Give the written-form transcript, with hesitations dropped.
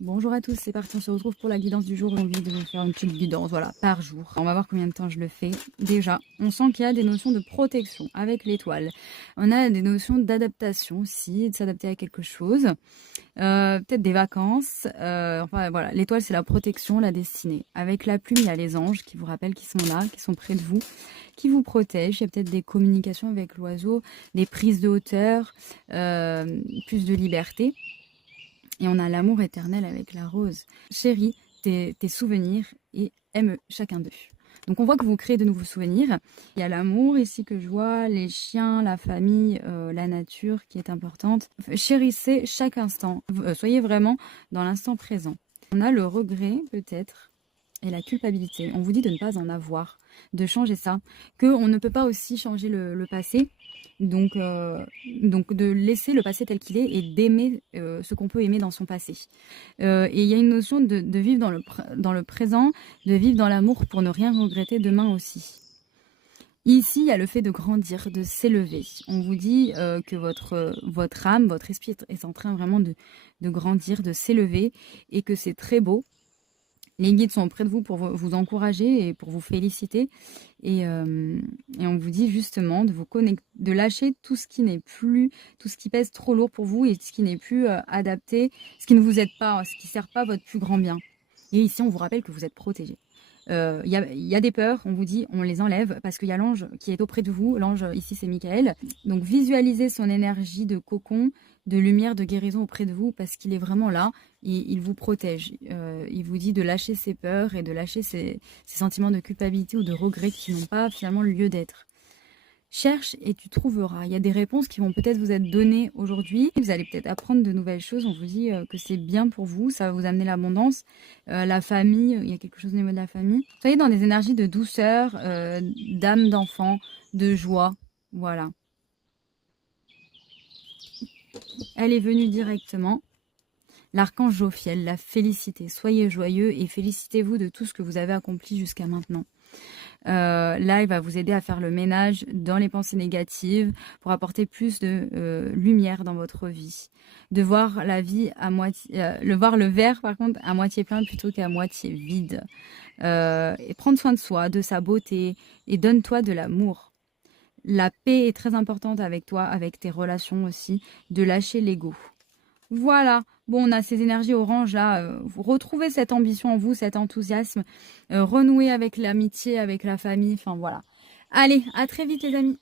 Bonjour à tous, c'est parti, on se retrouve pour la guidance du jour. J'ai envie de vous faire une petite guidance, voilà, par jour. On va voir combien de temps je le fais. Déjà, on sent qu'il y a des notions de protection avec l'étoile. On a des notions d'adaptation aussi, de s'adapter à quelque chose. Peut-être des vacances. Enfin voilà, l'étoile c'est la protection, la destinée. Avec la plume, il y a les anges qui vous rappellent qu'ils sont là, qui sont près de vous, qui vous protègent. Il y a peut-être des communications avec l'oiseau, des prises de hauteur, plus de liberté. Et on a l'amour éternel avec la rose. Chérie tes souvenirs et aime chacun d'eux. Donc on voit que vous créez de nouveaux souvenirs. Il y a l'amour ici que je vois, les chiens, la famille, la nature qui est importante. Chérissez chaque instant. Soyez vraiment dans l'instant présent. On a le regret peut-être et la culpabilité. On vous dit de ne pas en avoir, de changer ça. Qu'on ne peut pas aussi changer le passé. Donc de laisser le passé tel qu'il est et d'aimer ce qu'on peut aimer dans son passé. Et il y a une notion de vivre dans le présent, de vivre dans l'amour pour ne rien regretter demain aussi. Ici, il y a le fait de grandir, de s'élever. On vous dit que votre âme, votre esprit est en train vraiment de grandir, de s'élever et que c'est très beau. Les guides sont auprès de vous pour vous encourager et pour vous féliciter. Et on vous dit justement de vous connecter, de lâcher tout ce qui n'est plus, tout ce qui pèse trop lourd pour vous et ce qui n'est plus adapté, ce qui ne vous aide pas, ce qui ne sert pas votre plus grand bien. Et ici, on vous rappelle que vous êtes protégé. Il y a des peurs, on vous dit, on les enlève parce qu'il y a l'ange qui est auprès de vous. L'ange, ici, c'est Michael. Donc, visualisez son énergie de cocon, de lumière, de guérison auprès de vous parce qu'il est vraiment là. Il vous protège. Il vous dit de lâcher ses peurs et de lâcher ses sentiments de culpabilité ou de regret qui n'ont pas finalement lieu d'être. Cherche et tu trouveras. Il y a des réponses qui vont peut-être vous être données aujourd'hui. Vous allez peut-être apprendre de nouvelles choses. On vous dit que c'est bien pour vous. Ça va vous amener l'abondance. La famille, il y a quelque chose au niveau de la famille. Soyez dans des énergies de douceur, d'âme d'enfant, de joie. Voilà. Elle est venue directement. L'archange Jophiel, la félicité. Soyez joyeux et félicitez-vous de tout ce que vous avez accompli jusqu'à maintenant. Là, il va vous aider à faire le ménage dans les pensées négatives pour apporter plus de lumière dans votre vie. De voir la vie à moitié, voir le verre par contre à moitié plein plutôt qu'à moitié vide. Et prendre soin de soi, de sa beauté et donne-toi de l'amour. La paix est très importante avec toi, avec tes relations aussi, de lâcher l'ego. Voilà, bon, on a ces énergies orange là, vous retrouvez cette ambition en vous, cet enthousiasme, renouer avec l'amitié, avec la famille, enfin voilà. Allez, à très vite les amis.